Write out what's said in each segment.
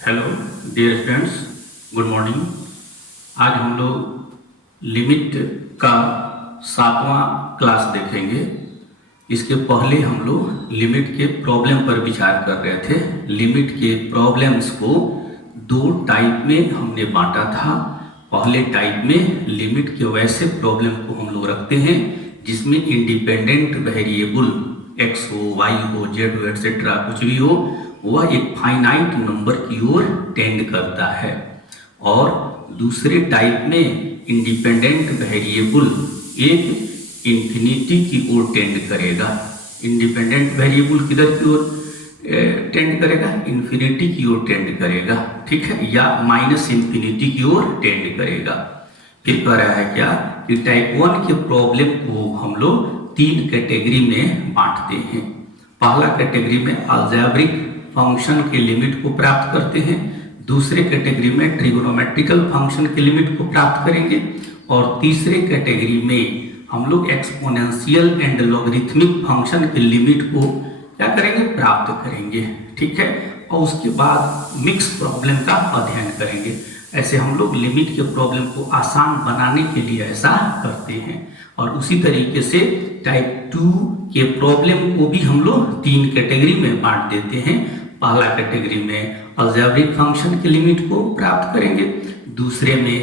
Hello dear friends, good morning. आज हम लोग लिमिट का 7वां क्लास देखेंगे। इसके पहले हम लोग लिमिट के प्रॉब्लम पर विचार कर रहे थे। लिमिट के प्रॉब्लम्स को दो टाइप में हमने बांटा था। पहले टाइप में लिमिट के वैसे प्रॉब्लम को हम लोग रखते हैं जिसमें इंडिपेंडेंट वेरिएबल एक्स हो, वाई हो, जेड हो, एक्सेट्रा कुछ भी हो, वह एक फाइनाइट नंबर की ओर टेंड करता है। और दूसरे टाइप में इंडिपेंडेंट वेरिएबल एक इंफिनिटी की ओर टेंड करेगा। इंडिपेंडेंट वेरिएबल किधर की ओर टेंड करेगा? इंफिनिटी की ओर टेंड करेगा, ठीक है, या माइनस इंफिनिटी की ओर टेंड करेगा। फिर कह रहा है क्या कि टाइप 1 के प्रॉब्लम को हम लोग 3 कैटेगरी में बांटते हैं। पहला कैटेगरी में अलजेब्रिक फंक्शन के लिमिट को प्राप्त करते हैं, दूसरे कैटेगरी में ट्रिगोनोमेट्रिकल फंक्शन के लिमिट को प्राप्त करेंगे, और तीसरे कैटेगरी में हम लोग एक्सपोनेंशियल एंड लॉगरिथमिक फंक्शन के लिमिट को क्या करेंगे? प्राप्त करेंगे, ठीक है। और उसके बाद मिक्स प्रॉब्लम का अध्ययन करेंगे। ऐसे हम लोग लिमिट के प्रॉब्लम को आसान बनाने के लिए ऐसा करते हैं। और उसी तरीके से टाइप 2 के प्रॉब्लम को भी हम लोग 3 कैटेगरी में बांट देते हैं। पहला कैटेगरी में अलजेब्रिक फंक्शन के लिमिट को प्राप्त करेंगे, दूसरे में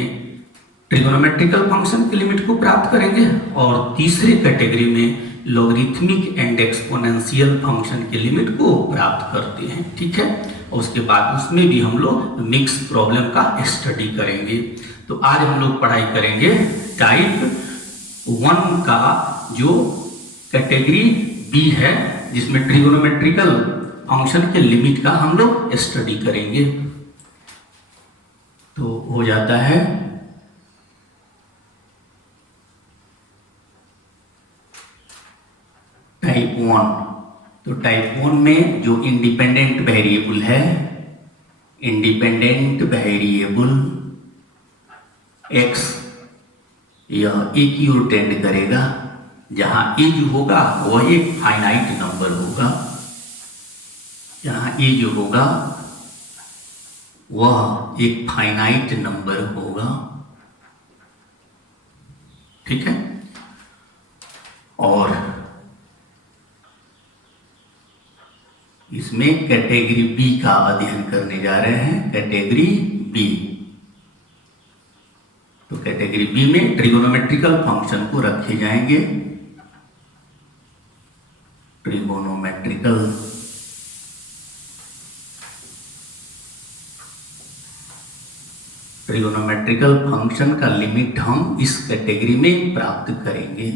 ट्रिगोनोमेट्रिकल फंक्शन के लिमिट को प्राप्त करेंगे, और तीसरे कैटेगरी में लॉगरिथमिक एंड एक्सपोनेंशियल फंक्शन के लिमिट को प्राप्त करते हैं, ठीक है। और उसके बाद उसमें भी हम लोग मिक्स प्रॉब्लम का स्टडी करेंगे। तो आज हम लोग पढ़ाई करेंगे टाइप 1 का जो कैटेगरी बी है, जिसमें ट्रिगोनोमेट्रिकल फंक्शन के लिमिट का हम लोग स्टडी करेंगे। तो हो जाता है टाइप 1। तो टाइप 1 में जो इंडिपेंडेंट वेरिएबल है, इंडिपेंडेंट वेरिएबल x, यह ए की ओर टेंड करेगा। जहां ए जो होगा वह एक फाइनाइट नंबर होगा। जहां ए जो होगा वह एक फाइनाइट नंबर होगा, ठीक है। और इसमें कैटेगरी बी का अध्ययन करने जा रहे हैं। कैटेगरी बी, तो कैटेगरी बी में ट्रिगोनोमेट्रिकल फंक्शन को रखे जाएंगे। ट्रिगोनोमेट्रिकल फंक्शन का लिमिट हम इस कैटेगरी में प्राप्त करेंगे।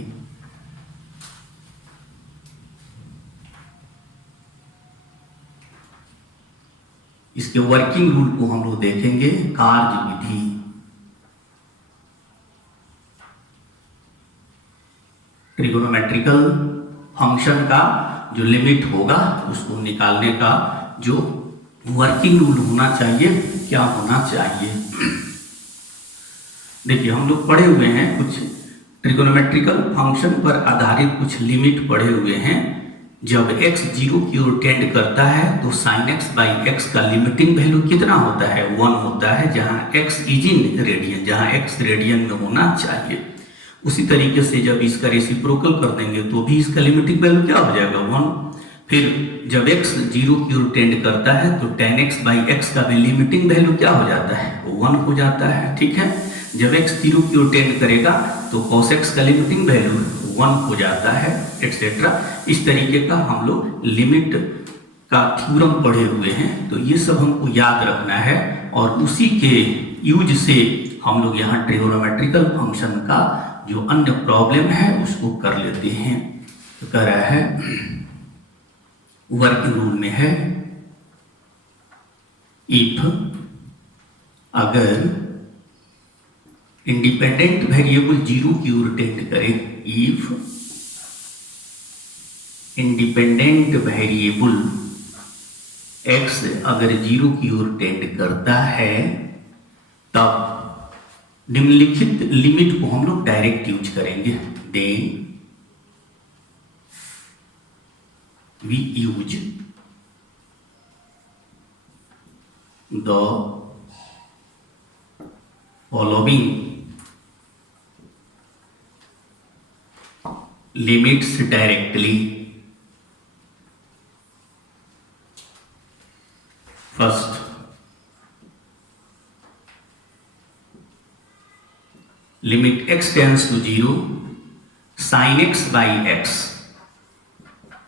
इसके वर्किंग रूल को हम लोग देखेंगे। कार्य विधि, ट्रिगोनोमेट्रिकल फंक्शन का जो लिमिट होगा उसको निकालने का जो वर्किंग रूल होना चाहिए, क्या होना चाहिए? देखिए, हम लोग पढ़े हुए हैं कुछ ट्रिगोनोमेट्रिकल फंक्शन पर आधारित कुछ लिमिट पढ़े हुए हैं। जब x 0 की ओर टेंड करता है तो sin x बाई x का लिमिटिंग वैल्यू कितना होता है? 1 होता है, जहां x इज इन रेडियन, जहां x रेडियन में होना चाहिए। उसी तरीके से जब इसका रेसिप्रोकल कर देंगे तो भी इसका लिमिटिंग वैल्यू क्या हो जाएगा? 1। फिर जब x 0 की ओर टेंड करता है तो tan x बाई x का भी लिमिटिंग वैल्यू क्या हो जाता है? 1 हो जाता है, ठीक है। जब x 0 की ओर टेंड करेगा तो cos x का लिमिटिंग वैल्यू 1 हो जाता है, एक्सेट्रा। इस तरीके का हम लोग लिमिट का थ्योरम पढ़े हुए हैं। तो ये सब हमको याद रखना है, और उसी के यूज से हम लोग यहाँ ट्रिगोनोमेट्रिकल फंक्शन का जो अन्य प्रॉब्लम है उसको कर लेते हैं। तो कह रहा है वर्किंग रूल में है, इफ अगर इंडिपेंडेंट वेरिएबल 0 की ओर टेंड करे, इफ इंडिपेंडेंट वेरिएबल x अगर 0 की ओर टेंड करता है तब निम्नलिखित लिमिट को हम लोग डायरेक्ट यूज करेंगे। Then we use the following limits directly. First, limit x tends to 0 sin x by x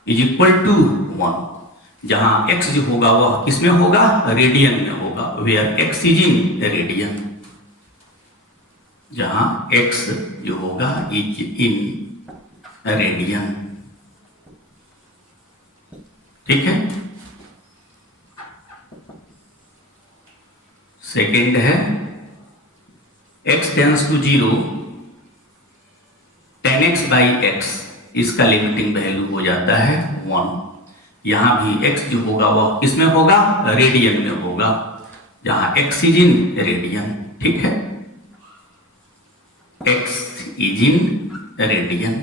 is equal to 1, जहां x जो होगा वह किसमें होगा, रेडियन में होगा, where x is in radian, जहां x जो होगा इज इन रेडियन। ठीक है। सेकेंड है x tends to 0 tan x by x, इसका लिमिटिंग वैल्यू हो जाता है 1। यहां भी x जो होगा वह किसमें होगा, रेडियन में होगा, जहां x इज इन रेडियन। ठीक है, x is in radian.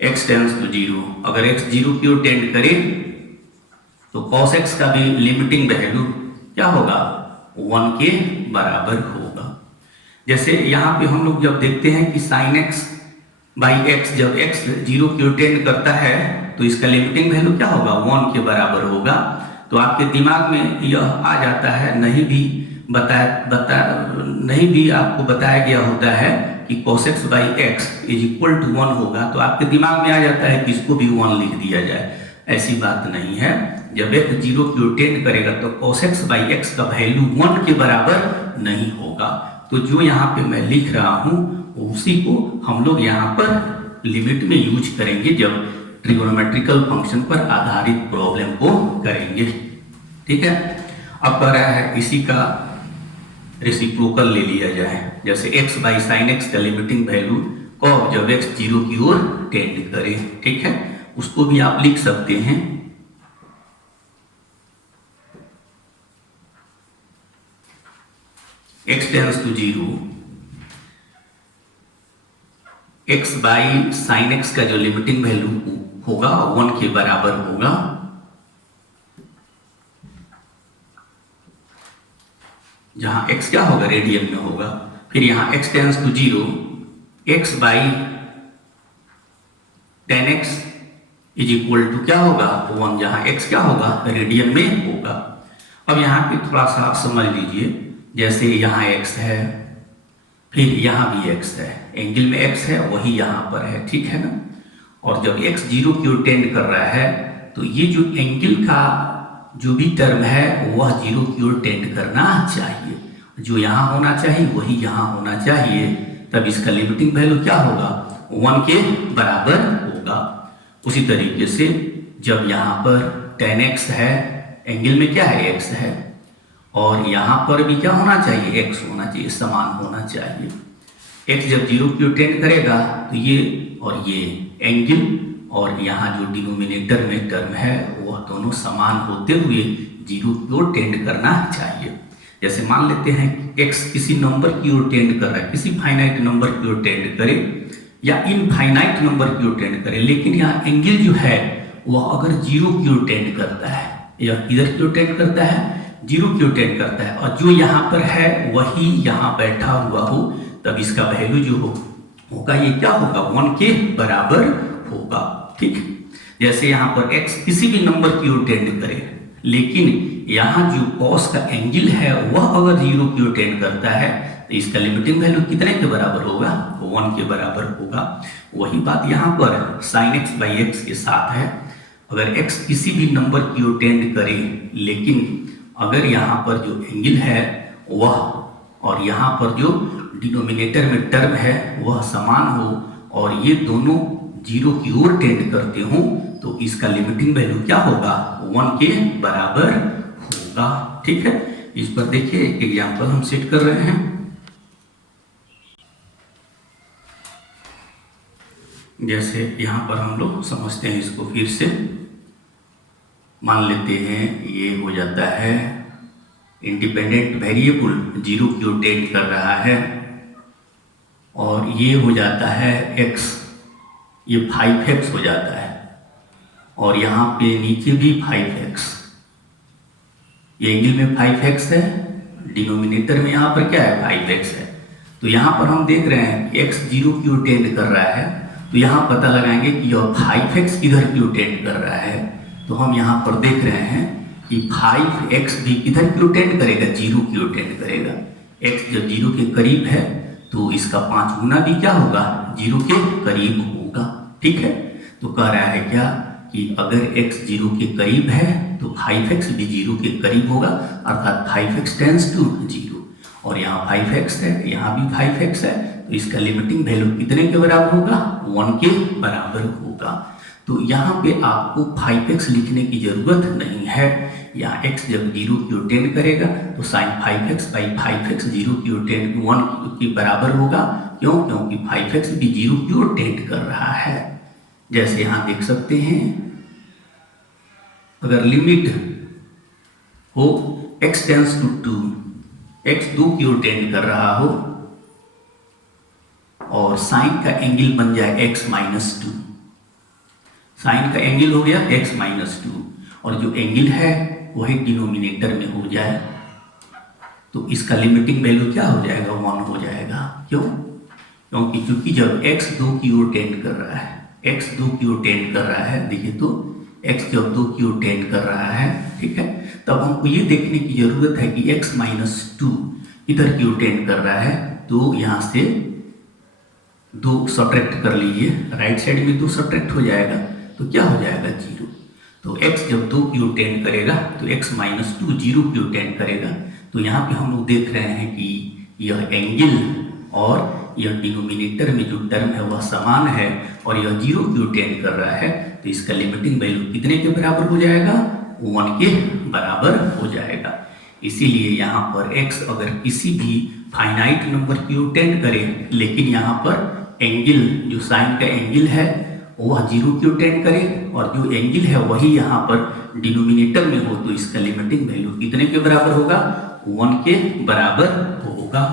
x tends to 0, अगर x 0 की ओर टेंड करे तो cos x का भी लिमिटिंग वैल्यू क्या होगा, 1 के बराबर होगा। जैसे यहाँ पे हम लोग जब देखते हैं कि sin x बाई एक्स, जब x 0 की ओर टेंड करता है तो इसका लिमिटिंग वैल्यू क्या होगा, 1 के बराबर होगा। तो आपके दिमाग में यह आ जाता है, नहीं भी आपको बताया गया होता है कि cos x by x is equal to 1 होगा, तो आपके दिमाग में आ जाता है कि इसको भी 1 लिख दिया जाए। ऐसी बात नहीं है। जब x 0 की ओर टेंड करेगा तो cos x बाई एक्स का वैल्यू 1 के बराबर नहीं होगा। तो जो यहाँ पे मैं लिख रहा हूँ उसी को हम लोग यहाँ पर लिमिट में यूज करेंगे जब ट्रिगोनोमेट्रिकल फंक्शन पर आधारित प्रॉब्लम को करेंगे। ठीक है। अब कह रहा है इसी का रेसिप्रोकल ले लिया जाए, जैसे x बाई साइन एक्स का लिमिटिंग वैल्यू कब, जब x 0 की ओर टेंड करे। ठीक है, उसको भी आप लिख सकते हैं x tends to 0 x by sine x का जो लिमिटिंग वैल्यू होगा 1 के बराबर होगा, जहां x क्या होगा, रेडियन में होगा। फिर यहां x tends to 0 x by tan x is equal to क्या होगा, 1, जहां x क्या होगा, रेडियन में होगा। अब यहाँ पे थोड़ा सा आप समझ लीजिए, जैसे यहाँ x है, फिर यहाँ भी x है, एंगल में x है वही यहाँ पर है। ठीक है ना। और जब x 0 की ओर टेंड कर रहा है तो ये जो एंगल का जो भी टर्म है वह 0 की ओर टेंड करना चाहिए, जो यहाँ होना चाहिए वही यहाँ होना चाहिए, तब इसका लिमिटिंग वैल्यू क्या होगा, 1 के बराबर होगा। उसी तरीके से जब यहाँ पर tan x है, एंगल में क्या है, x है, और यहाँ पर भी क्या होना चाहिए, x होना चाहिए, समान होना चाहिए। x जब 0 की ओर टेंड करेगा तो ये और ये एंगल और यहाँ जो डिनोमिनेटर में टर्म है वह दोनों समान होते हुए 0 की ओर टेंड करना चाहिए। जैसे मान लेते हैं x किसी नंबर की ओर टेंड कर रहा है, किसी फाइनाइट नंबर की ओर टेंड करे या इनफाइनाइट नंबर की ओर टेंड करे, लेकिन यहाँ एंगल जो है वह अगर 0 की ओर टेंड करता है, या किधर की ओर टेंड करता है, 0 की ओर टेंड करता है, और जो यहाँ पर है वही यहाँ बैठा हुआ हो, तब इसका वैल्यू जो होगा ये क्या होगा, 1 के बराबर होगा। ठीक। जैसे यहाँ पर x किसी भी नंबर की ओर टेंड करे, लेकिन यहाँ जो cos का एंगल है वह अगर 0 की ओर टेंड करता है तो इसका लिमिटिंग वैल्यू कितने के बराबर होगा, 1 के बराबर होगा। वही बात यहाँ पर sin x बाई एक्स के साथ है। अगर x किसी भी नंबर की ओर टेंड करे, लेकिन अगर यहाँ पर जो एंगल है वह और यहाँ पर जो डिनोमिनेटर में टर्म है वह समान हो और ये दोनों 0 की ओर टेंड करते हो, तो इसका लिमिटिंग वैल्यू क्या होगा, 1 के बराबर होगा। ठीक है। इस पर देखिए एक एग्जांपल हम सेट कर रहे हैं। जैसे यहाँ पर हम लोग समझते हैं इसको, फिर से मान लेते हैं ये हो जाता है इंडिपेंडेंट वेरिएबल 0 की ओर टेंड कर रहा है और ये हो जाता है x, ये 5x हो जाता है, और यहाँ पे नीचे भी 5x, ये एंगल में 5x है, डिनोमिनेटर में यहाँ पर क्या है 5x है। तो यहाँ पर हम देख रहे हैं कि x 0 की ओर टेंड कर रहा है, तो यहाँ पता लगाएंगे कि यह 5x किधर की ओर टेंड कर रहा है। तो हम यहाँ पर देख रहे हैं कि 5x भी किधर की ओर टेंड करेगा, 0 की ओर टेंड करेगा। x जब 0 के करीब है तो इसका 5 गुना भी क्या होगा, 0 के करीब होगा। ठीक है, तो कह रहा है क्या कि अगर x 0 के करीब है तो 5x भी 0 के करीब होगा, अर्थात 5x टेंड्स टू 0। और यहाँ 5x है, यहाँ भी 5x है, तो इसका लिमिटिंग वैल्यू कितने के बराबर होगा, 1 के बराबर होगा। तो यहाँ पे आपको 5x लिखने की जरूरत नहीं है। यहाँ x जब 0 की ओर टेंड करेगा तो sin 5x बाई 5x 0 की ओर टेंड 1 के बराबर होगा। क्यों, क्योंकि 5x भी 0 की ओर टेंड कर रहा है। जैसे यहाँ देख सकते हैं, अगर लिमिट हो x टेंड्स टू 2, x 2 की ओर टेंड कर रहा हो और साइन का एंगल बन जाए x माइनस 2, साइन का एंगल हो गया x माइनस 2, और जो एंगल है वही डिनोमिनेटर में हो जाए, तो इसका लिमिटिंग वैल्यू क्या हो जाएगा, 1 हो जाएगा। क्यों, क्योंकि चूंकि जब x 2 की ओर टेंड कर रहा है, x 2 की ओर टेंड कर रहा है, देखिए तो x जब 2 की ओर टेंड कर रहा है, ठीक है, तब हमको ये देखने की जरूरत है कि x माइनस 2 इधर की ओर टेंड कर रहा है, तो यहाँ से 2 सब्ट्रैक्ट कर लीजिए, राइट साइड में 2 सब्ट्रैक्ट हो जाएगा, तो क्या हो जाएगा 0। तो x जब 2 की ओर टेंड करेगा तो x माइनस 2 0 की ओर टेंड करेगा। तो यहाँ पे हम लोग देख रहे हैं कि यह एंगल और यह डिनोमिनेटर में जो टर्म है वह समान है, और यह 0 की ओर टेंड कर रहा है, तो इसका लिमिटिंग वैल्यू कितने के बराबर हो जाएगा, 1 के बराबर हो जाएगा। इसीलिए यहाँ पर x अगर किसी भी फाइनाइट नंबर की ओर टेंड करे, लेकिन यहाँ पर एंगल जो साइन का एंगल है वह 0 की ओर टेंड करे, और जो एंगल है वही यहाँ पर डिनोमिनेटर में हो, तो इसका लिमिटिंग वैल्यू कितने के बराबर होगा, 1 के बराबर होगा।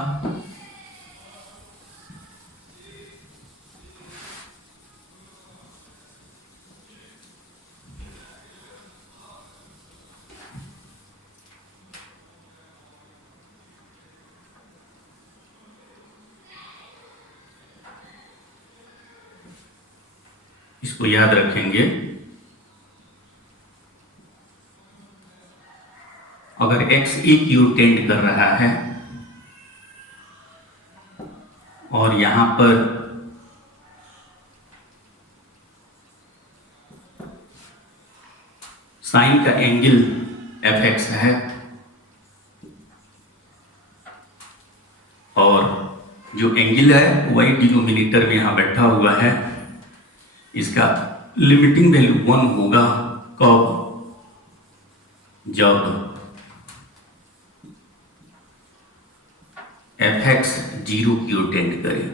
इसको याद रखेंगे, अगर x a की ओर टेंड कर रहा है और यहां पर साइन का एंगल fx है, और जो एंगल है वही डिनोमिनेटर में यहां बैठा हुआ है, इसका लिमिटिंग वैल्यू 1 होगा। कब, जब fx 0 की ओर टेंड करे,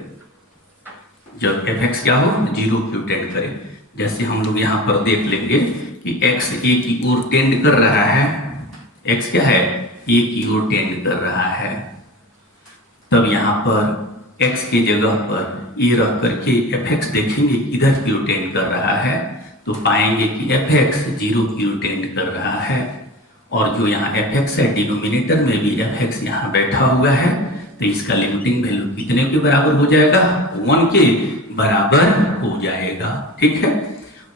जब fx क्या हो, 0 की ओर टेंड करे। जैसे हम लोग यहाँ पर देख लेंगे कि x a की ओर टेंड कर रहा है, x क्या है, a की ओर टेंड कर रहा है, तब यहाँ पर x के जगह पर a रख करके fx देखेंगे किधर की ओर टेंड कर रहा है, तो पाएंगे कि fx 0 की ओर टेंड कर रहा है, और जो यहाँ fx है डिनोमिनेटर में भी fx यहाँ बैठा हुआ है, तो इसका लिमिटिंग वैल्यू कितने के बराबर हो जाएगा, 1 के बराबर हो जाएगा। ठीक है,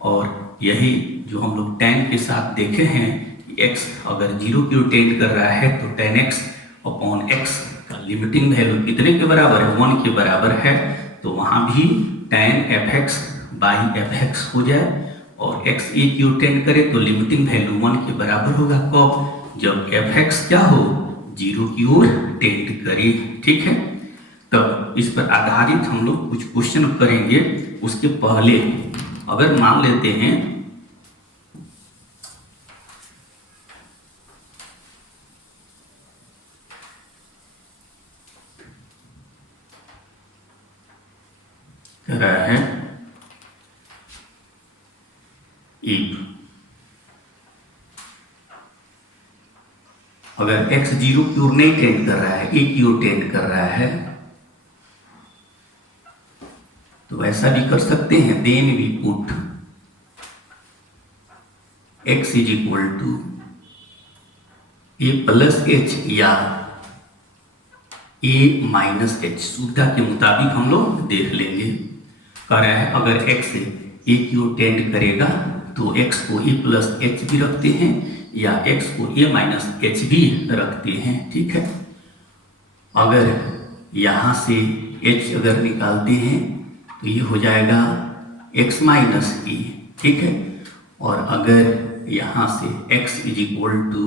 और यही जो हम लोग tan के साथ देखे हैं कि x अगर 0 की ओर टेंड कर रहा है तो tan x अपॉन x का लिमिटिंग वैल्यू कितने के बराबर है, 1 के बराबर है, तो वहाँ भी tan fx बाई fx हो जाए, और x a की ओर टेंड करे तो लिमिटिंग वैल्यू 1 के बराबर होगा। कब, जब fx क्या हो, 0 की ओर टेंड करे। ठीक है, तब इस पर आधारित हम लोग कुछ क्वेश्चन करेंगे। उसके पहले अगर मान लेते हैं कह रहा है इफ अगर x 0 की ओर नहीं टेंड कर रहा है, a की ओर टेंड कर रहा है, तो ऐसा भी कर सकते हैं, then we put x is equal to a plus h या ए माइनस एच, सुविधा के मुताबिक हम लोग देख लेंगे। कह रहा है अगर x ए की ओर टेंड करेगा तो x को ए प्लस एच भी रखते हैं या x को ए माइनस एच भी रखते हैं, ठीक है। अगर यहाँ से h अगर निकालते हैं तो ये हो जाएगा x माइनस ए, ठीक है। और अगर यहाँ से x is equal to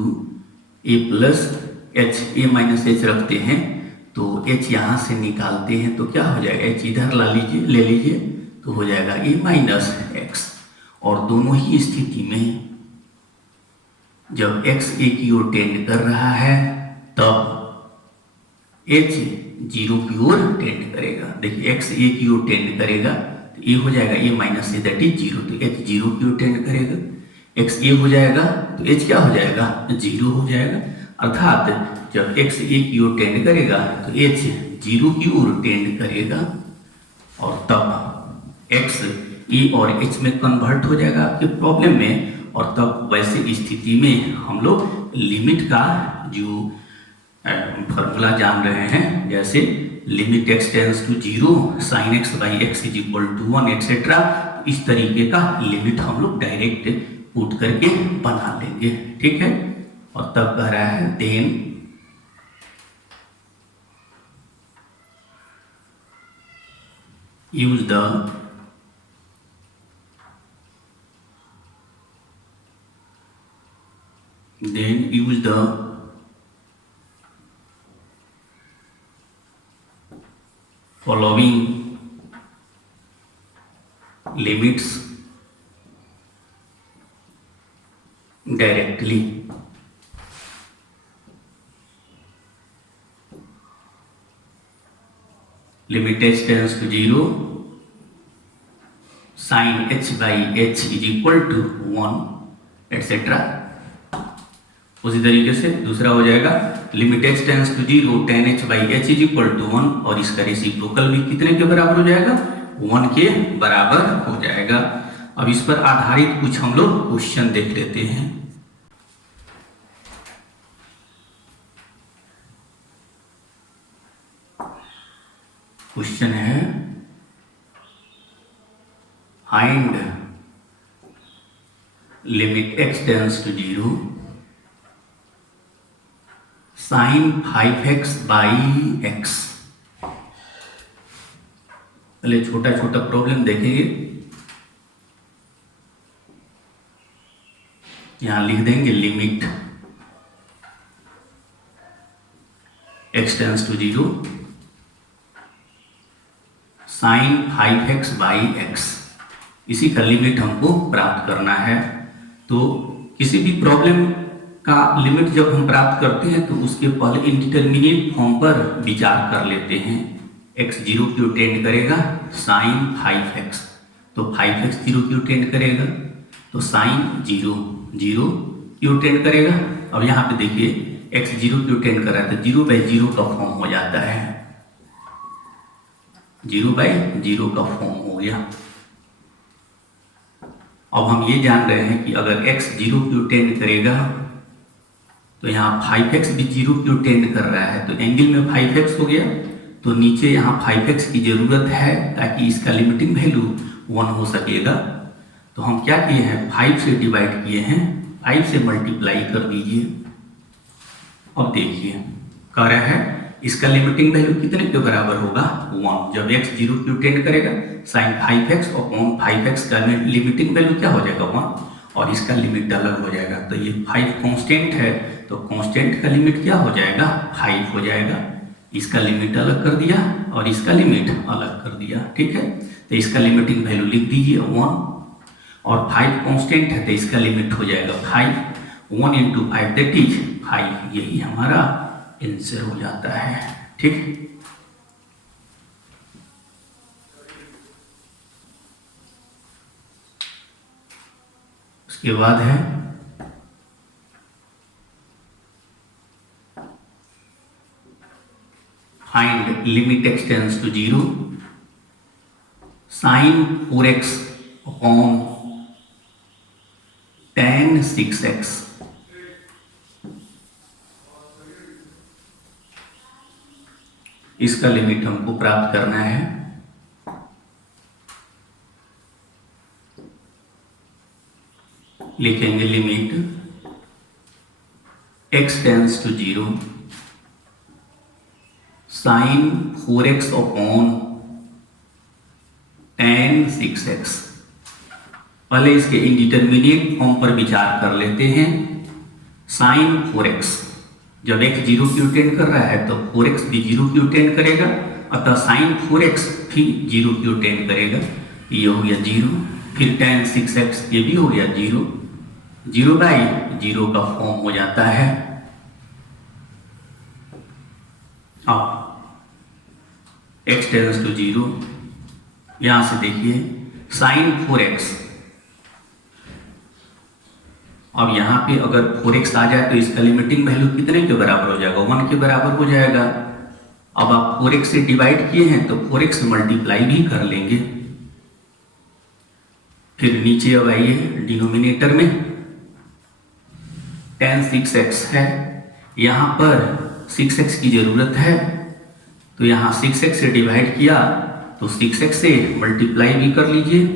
a plus h, a minus h रखते हैं तो h यहाँ से निकालते हैं तो क्या हो जाएगा, h इधर ले लीजिए तो हो जाएगा a माइनस एक्स। और दोनों ही स्थिति में जब x a की ओर टेंड कर रहा है तब h जीरो की ओर टेंड करेगा। देखिए x a की ओर टेंड करेगा तो a हो जाएगा a minus A, that is zero, तो h जीरो की ओर टेंड करेगा। x a हो जाएगा तो h क्या हो जाएगा, जीरो हो जाएगा। अर्थात जब x a की ओर टेंड करेगा तो h जीरो की ओर टेंड करेगा और तब x a और h में कन्वर्ट हो जाएगा आपके प्रॉब्लम में। और तब वैसे स्थिति में हम लोग लिमिट का जो फॉर्मूला जान रहे हैं, जैसे limit x tends to zero sine x by x is equal to 1 etcetera, इस तरीके का लिमिट हम लोग डायरेक्ट पुट करके बना लेंगे, ठीक है। और तब कह रहा है then use the following limits directly. Limit h tends to 0 sin h by h is equal to 1 etcetera. उसी तरीके से दूसरा हो जाएगा limit h tends to 0 tan h by h is equal to 1, और इसका रेसिप्रोकल भी कितने के बराबर हो जाएगा, 1 के बराबर हो जाएगा। अब इस पर आधारित कुछ हम लोग क्वेश्चन देख लेते हैं। क्वेश्चन है find limit x tends to 0 sine 5x by x। पहले छोटा छोटा प्रॉब्लम देखेंगे। यहां लिख देंगे limit x tends to 0 sine 5x by x, इसी का लिमिट हमको प्राप्त करना है। तो किसी भी प्रॉब्लम का लिमिट जब हम प्राप्त करते हैं तो उसके पहले इंडिटरमिनेट फॉर्म पर विचार कर लेते हैं। x जीरो की ओर टेंड करेगा साइन 5x, तो 5x जीरो की ओर टेंड करेगा तो साइन जीरो जीरो की ओर टेंड करेगा। अब यहाँ पे देखिए x जीरो की ओर टेंड कर रहा है तो 0/0 का फॉर्म हो जाता है, 0/0 का फॉर्म हो गया। अब हम ये जान रहे हैं कि अगर x जीरो की ओर टेंड करेगा तो यहाँ 5x भी जीरो की ओर टेंड कर रहा है, तो एंगल में 5x हो गया, तो नीचे यहाँ 5x की जरूरत है ताकि इसका लिमिटिंग वैल्यू 1 हो सकेगा। तो हम क्या किए हैं, 5 से डिवाइड किए हैं, 5 से मल्टीप्लाई कर दीजिए। अब देखिए कह रहा है इसका लिमिटिंग वैल्यू कितने के बराबर होगा, 1। जब x जीरो की ओर टेंड करेगा साइन 5x अपॉन 5x का लिमिटिंग वैल्यू क्या हो जाएगा, 1, और इसका लिमिट अलग हो जाएगा। तो ये 5 कांस्टेंट है तो कांस्टेंट का लिमिट क्या हो जाएगा, 5 हो जाएगा। इसका लिमिट अलग कर दिया और इसका लिमिट अलग कर दिया, ठीक है। तो इसका लिमिटिंग वैल्यू लिख दीजिए 1, और 5 कांस्टेंट है तो इसका लिमिट हो जाएगा 5, 1 × 5 दैट इज 5। यही हमारा आंसर हो जाता है, ठीक। उसके बाद है find limit x tends to 0 sine 4x upon tan 6x। इसका लिमिट हमको प्राप्त करना है। लिखेंगे limit x tends to 0 sine 4x upon tan 6x। पहले इसके इंडिटरमिनेट फॉर्म पर विचार कर लेते हैं। साइन 4x, जब x 0 की ओर टेंड कर रहा है तो 4x भी 0 की ओर टेंड करेगा, अतः साइन 4x भी 0 की ओर टेंड करेगा। ये हो गया 0, फिर tan 6x ये भी हो गया 0, 0/0 का फॉर्म हो जाता है। अब x टेंस टू 0, यहां से देखिए साइन 4x। अब यहाँ पे अगर 4x आ जाए तो इसका लिमिटिंग वैल्यू कितने के बराबर हो जाएगा? 1 के बराबर हो जाएगा। अब आप 4x से डिवाइड किए हैं तो 4x से मल्टीप्लाई भी कर लेंगे। फिर नीचे अब आइए डिनोमिनेटर में tan 6x है, यहाँ पर 6x की जरूरत है तो यहाँ 6x से डिवाइड किया तो 6x से मल्टीप्लाई भी कर लीजिए।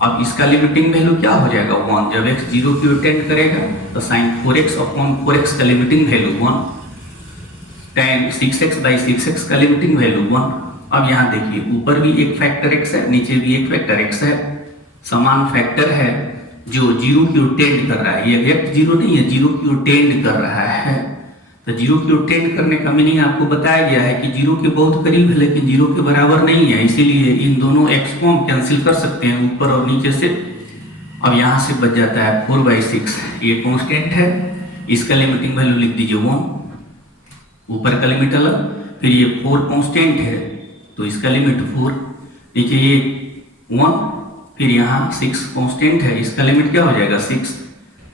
अब इसका लिमिटिंग वैल्यू क्या हो जाएगा? 1। जब x 0 की ओर टेंड करेगा तो साइन 4x अपॉन 4x का लिमिटिंग वैल्यू 1, tan 6x/6x का लिमिटिंग वैल्यू 1। अब यहाँ देखिए ऊपर भी एक फैक्टर x है, नीचे भी एक फैक्टर x है, समान फैक्टर है जो 0 की ओर टेंड कर रहा है। ये एग्जैक्ट 0 नहीं है, 0 की ओर टेंड कर रहा है। तो 0 की ओर टेंड करने का मीनिंग आपको बताया गया है कि 0 के बहुत करीब है लेकिन 0 के बराबर नहीं है, इसीलिए इन दोनों x को हम कैंसिल कर सकते हैं ऊपर और नीचे से। अब यहाँ से बच जाता है 4/6, ये कांस्टेंट है, इसका लिमिटिंग वैल्यू लिख दीजिए 1, ऊपर का लिमिट अलग, फिर ये 4 कांस्टेंट है तो इसका लिमिट 4, नीचे ये 1, फिर यहाँ 6 कांस्टेंट है, इसका लिमिट क्या हो जाएगा? 6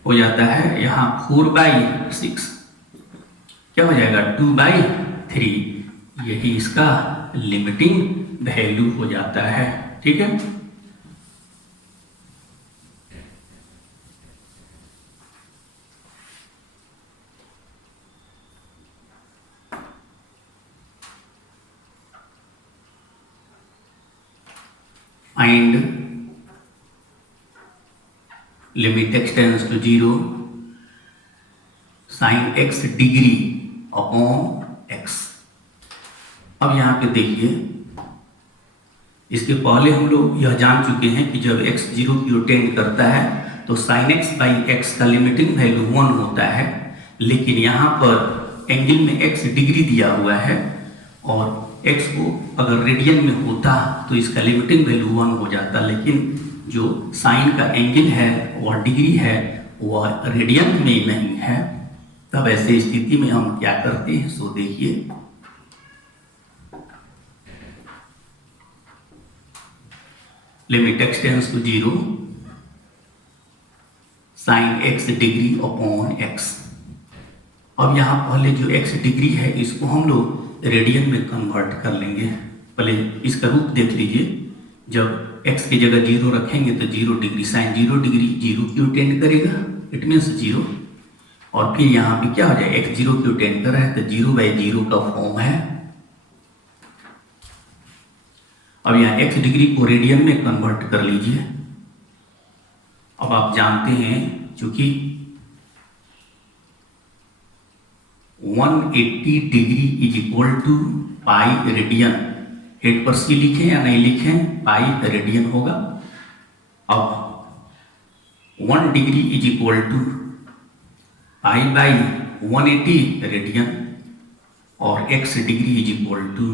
हो जाता है। यहाँ 4/6 क्या हो जाएगा? 2/3। यही इसका लिमिटिंग वैल्यू हो जाता है। ठीक है, find limit x tends to 0 sine x degree upon x। अब यहाँ पे देखिए, इसके पहले हम लोग यह जान चुके हैं कि जब x 0 की ओर टेंड करता है तो sin x/x का लिमिटिंग वैल्यू 1 होता है, लेकिन यहाँ पर एंगल में x डिग्री दिया हुआ है और x को अगर रेडियन में होता तो इसका लिमिटिंग वैल्यू 1 हो जाता, लेकिन जो साइन का एंगल है वह डिग्री है, वह रेडियन में नहीं है। तब ऐसे स्थिति में हम क्या करते हैं सो देखिए, limit x tends to 0 sine x degree upon x। अब यहाँ पहले जो x डिग्री है इसको हम लोग रेडियन में कन्वर्ट कर लेंगे। पहले इसका रूप देख लीजिए, जब x की जगह 0 रखेंगे तो 0 डिग्री, साइन 0 डिग्री 0 की ओर टेंड करेगा, इट मीन्स 0, और फिर यहाँ पे क्या हो जाए? x 0 की ओर टेंड कर रहा है तो 0/0 का फॉर्म है। अब यहाँ x डिग्री को रेडियन में कन्वर्ट कर लीजिए। अब आप जानते हैं चूंकि 180 degree is equal to pi radian, हेड पर c लिखें या नहीं लिखें, पाई रेडियन होगा। अब 1 डिग्री इज इक्वल टू पाई/180 रेडियन और x degree is equal to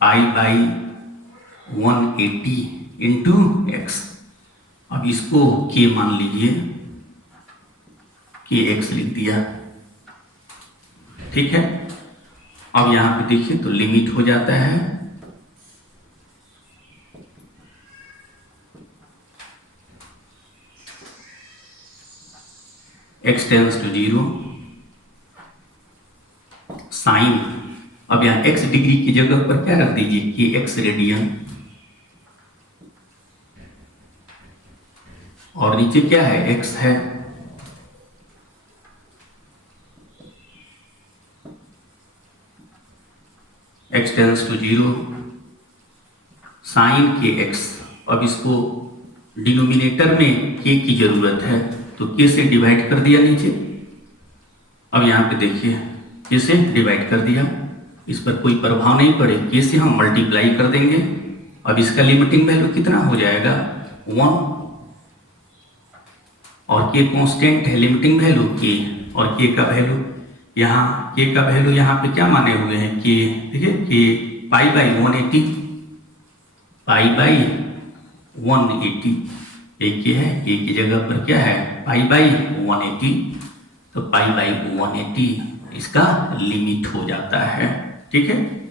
पाई/180 इंटू x। अब इसको k मान लीजिए, kx लिख दिया। ठीक है, अब यहां पे देखिए तो लिमिट हो जाता है x टेंस टू 0 साइन, अब यहाँ x डिग्री की जगह पर क्या रख दीजिए? kx रेडियन और नीचे क्या है, x है। x टेंस टू 0 साइन के x। अब इसको डिनोमिनेटर में k की जरूरत है तो k से डिवाइड कर दिया नीचे। अब यहाँ पे देखिए k से डिवाइड कर दिया, इस पर कोई प्रभाव नहीं पड़े, k से हम मल्टीप्लाई कर देंगे। अब इसका लिमिटिंग वैल्यू कितना हो जाएगा, 1, और k कांस्टेंट है, लिमिटिंग वैल्यू k, और k का वैल्यू यहाँ, k का वैल्यू यहाँ पे क्या माने हुए हैं, k, ठीक है, k pi by 180, pi by 180, एक है, k की जगह पर क्या है, पाई बाई 180, तो पाई बाई 180 इसका लिमिट हो जाता है, ठीक है।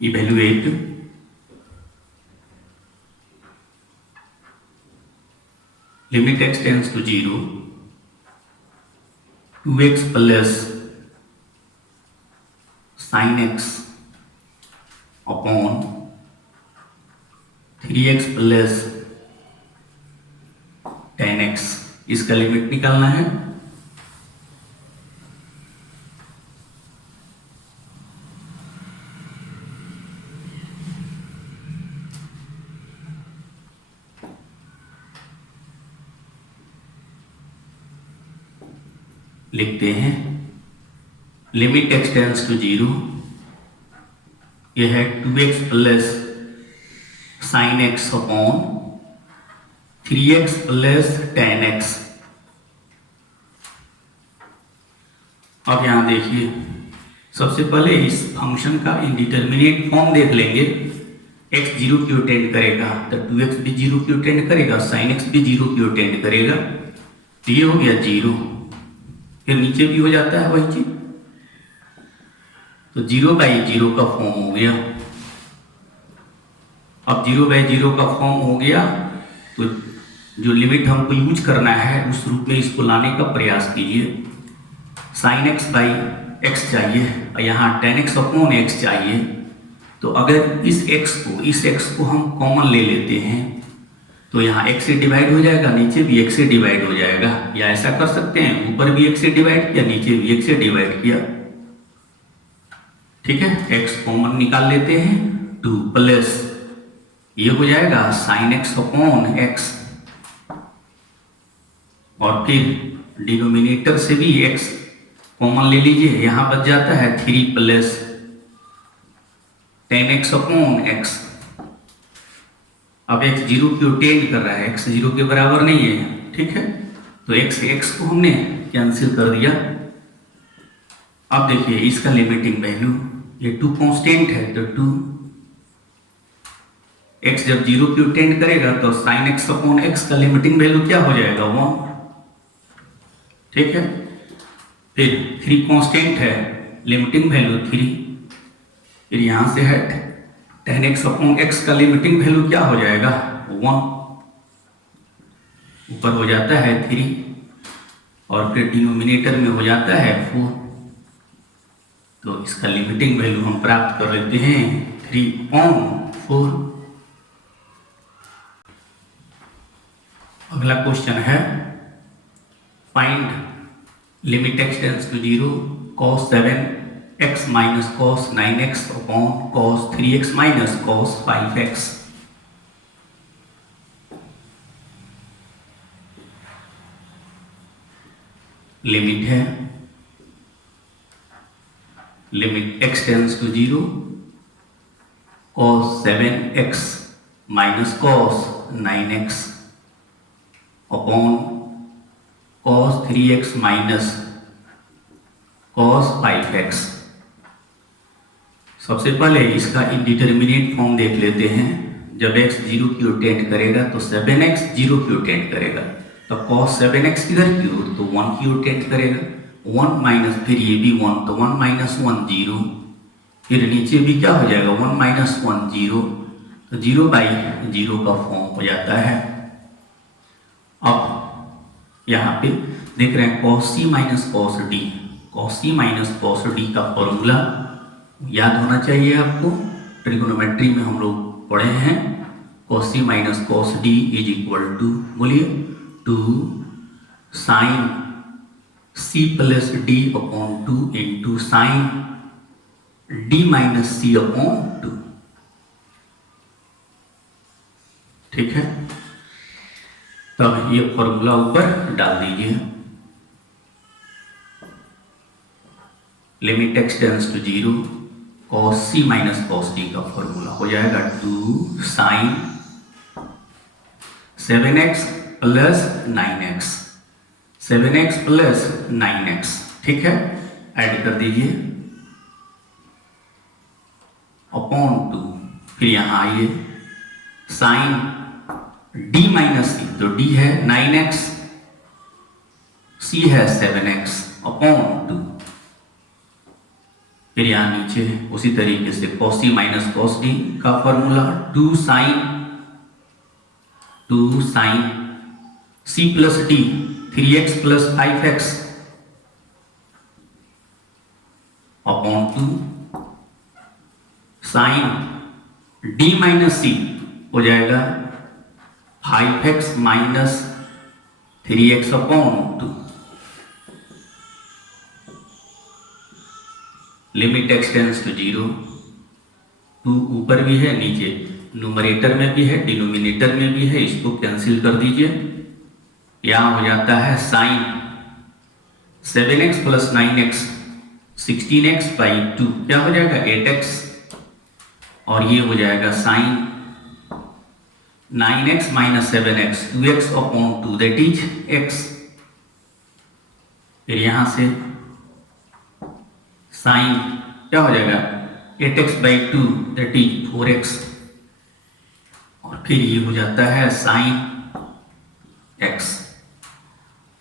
Evaluate limit x tends to 0, 2x plus sin x upon 3x plus tan x, इसका लिमिट निकालना है। लिखते हैं लिमिट x टेंस टू 0, यह है 2x plus sine x upon 3x plus tan x। अब यहां देखिए, सबसे पहले इस फंक्शन का इंडिटरमिनेट फॉर्म देख लेंगे। x 0 की ओर टेंड करेगा तो 2x भी 0 की ओर टेंड करेगा, sin x भी 0 की ओर टेंड करेगा, तो ये हो गया 0, फिर नीचे भी हो जाता है वही चीज, तो 0/0 का फॉर्म हो गया। अब 0/0 का फॉर्म हो गया तो जो लिमिट हमको यूज करना है उस रूप में इसको लाने का प्रयास कीजिए। sin x बाई एक्स चाहिए और यहाँ tan x अपॉन एक्स चाहिए, तो अगर इस x को हम कॉमन ले लेते हैं तो यहाँ x से डिवाइड हो जाएगा, नीचे भी x से डिवाइड हो जाएगा, या ऐसा कर सकते हैं ऊपर भी x से डिवाइड किया, नीचे भी x से डिवाइड किया, ठीक है। x कॉमन निकाल लेते हैं, 2 प्लस ये हो जाएगा sin x अपॉन एक्स, और फिर डिनोमिनेटर से भी x कॉमन ले लीजिए, यहाँ बच जाता है 3 plus tan x upon x. अब x 0 की ओर टेंड कर रहा है, x 0 के बराबर नहीं है, ठीक है, तो x को हमने कैंसिल कर दिया। अब देखिए इसका लिमिटिंग वैल्यू, ये 2 कांस्टेंट है तो 2, x जब 0 की ओर टेंड करेगा तो sin x अपॉन एक्स का लिमिटिंग वैल्यू क्या हो जाएगा, 1, ठीक है। फिर 3 कांस्टेंट है, लिमिटिंग वैल्यू 3, फिर यहां से हट tan x अपॉन एक्स का लिमिटिंग वैल्यू क्या हो जाएगा, 1, ऊपर हो जाता है 3, और फिर डिनोमिनेटर में हो जाता है 4, तो इसका लिमिटिंग वैल्यू हम प्राप्त कर लेते हैं 3/4। अगला क्वेश्चन है find limit x tends to 0 cos 7x minus cos 9x upon cos 3x minus cos 5x। Limit है limit x tends to 0 cos 7x minus cos 9x upon cos 3x minus cos 5x। सबसे पहले इसका indeterminate form देख लेते हैं। जब x 0 की ओर tend करेगा तो 7x 0 की ओर टेंड करेगा, तो cos 7x किधर की ओर, तो 1 की ओर टेंड करेगा। 1 माइनस, फिर ये भी 1, तो 1 माइनस 1 0, फिर नीचे भी क्या हो जाएगा 1 माइनस 1 0, तो 0 बाई 0 का फॉर्म हो जाता है। अब यहाँ पे देख रहे हैं cos c minus cos d, cos c minus cos d का फॉर्मूला याद होना चाहिए आपको, ट्रिगोनोमेट्री में हम लोग पढ़े हैं। cos c minus cos d is equal to, बोलिए, two sine c plus d upon 2 into sine d minus c upon 2। ठीक है, तब ये फॉर्मूला ऊपर डाल दीजिए। Limit x tends to 0, cos c minus cos d का फॉर्मूला हो जाएगा 2 sign 7x plus 9x, 7x plus 9x। ठीक है, ऐड कर दीजिए अपॉन 2, फिर यहां आइए साइन d माइनस c, तो d है 9x, c है 7x अपॉन 2, फिर यहां नीचे उसी तरीके से cos c minus cos d का formula 2 sine c plus d 3x plus 5x upon 2 sine d minus c हो जाएगा 5x minus 3x upon 2। Limit x tends to 0, 2 ऊपर भी है, नीचे न्यूमरेटर में भी है, डिनोमिनेटर में भी है, इसको कैंसिल कर दीजिए। यहां हो जाता है sign 7x plus 9x 16x by 2, क्या हो जाएगा 8x, और ये हो जाएगा sine 9x minus 7x 2x upon 2 that is x। फिर यहां से साइन क्या हो जाएगा 8x by 2 that is 4x, और फिर ये हो जाता है साइन x।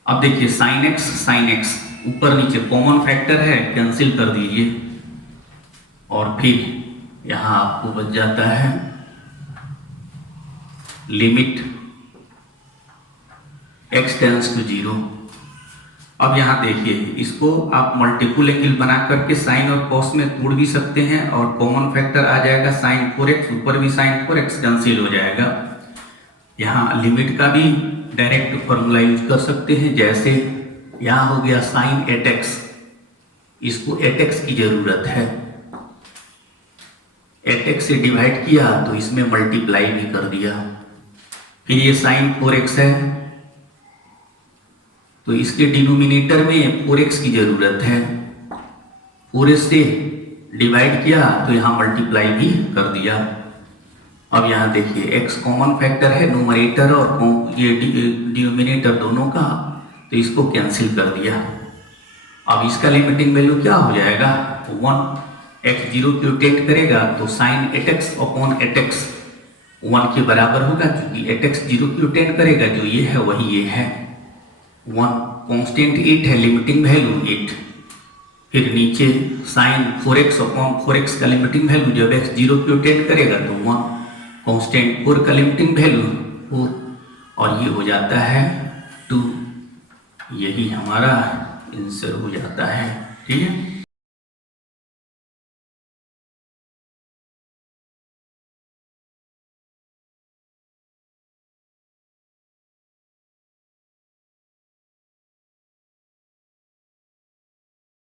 अब देखिए साइन x ऊपर नीचे कॉमन फैक्टर है, कैंसिल कर दीजिए, और फिर यहां आपको बच जाता है लिमिट x टेंड्स टू 0। अब यहां देखिए, इसको आप मल्टीपल एंगल बना करके साइन और कॉस में तोड़ भी सकते हैं, और कॉमन फैक्टर आ जाएगा साइन 4x, ऊपर भी साइन 4x कैंसिल हो जाएगा। यहाँ लिमिट का भी डायरेक्ट फॉर्मूला यूज कर सकते हैं, जैसे यहाँ हो गया साइन 8x, इसको 8x की जरूरत है, 8x से डिवाइड किया तो इसमें मल्टीप्लाई भी कर दिया। फिर ये साइन 4x है, तो इसके डिनोमिनेटर में 4x की जरूरत है, 4x से डिवाइड किया तो यहाँ मल्टीप्लाई भी कर दिया। अब यहाँ देखिए x कॉमन फैक्टर है, न्यूमरेटर और ये डिनोमिनेटर दोनों का, तो इसको कैंसिल कर दिया। अब इसका लिमिटिंग वैल्यू क्या हो जाएगा 1, x 0 की ओर टेंड करेगा तो साइन 8x अपॉन 8x 1 के बराबर होगा, क्योंकि 8x 0 की ओर टेंड करेगा, जो ये है वही ये है 1। कांस्टेंट 8 है, लिमिटिंग वैल्यू 8। फिर नीचे साइन 4x अपॉन 4x का लिमिटिंग वैल्यू, जब x 0 की ओर टेंड करेगा तो 1, कांस्टेंट 4 का लिमिटिंग वैल्यू 4, और ये हो जाता है 2। यही हमारा आंसर हो जाता है। ठीक है।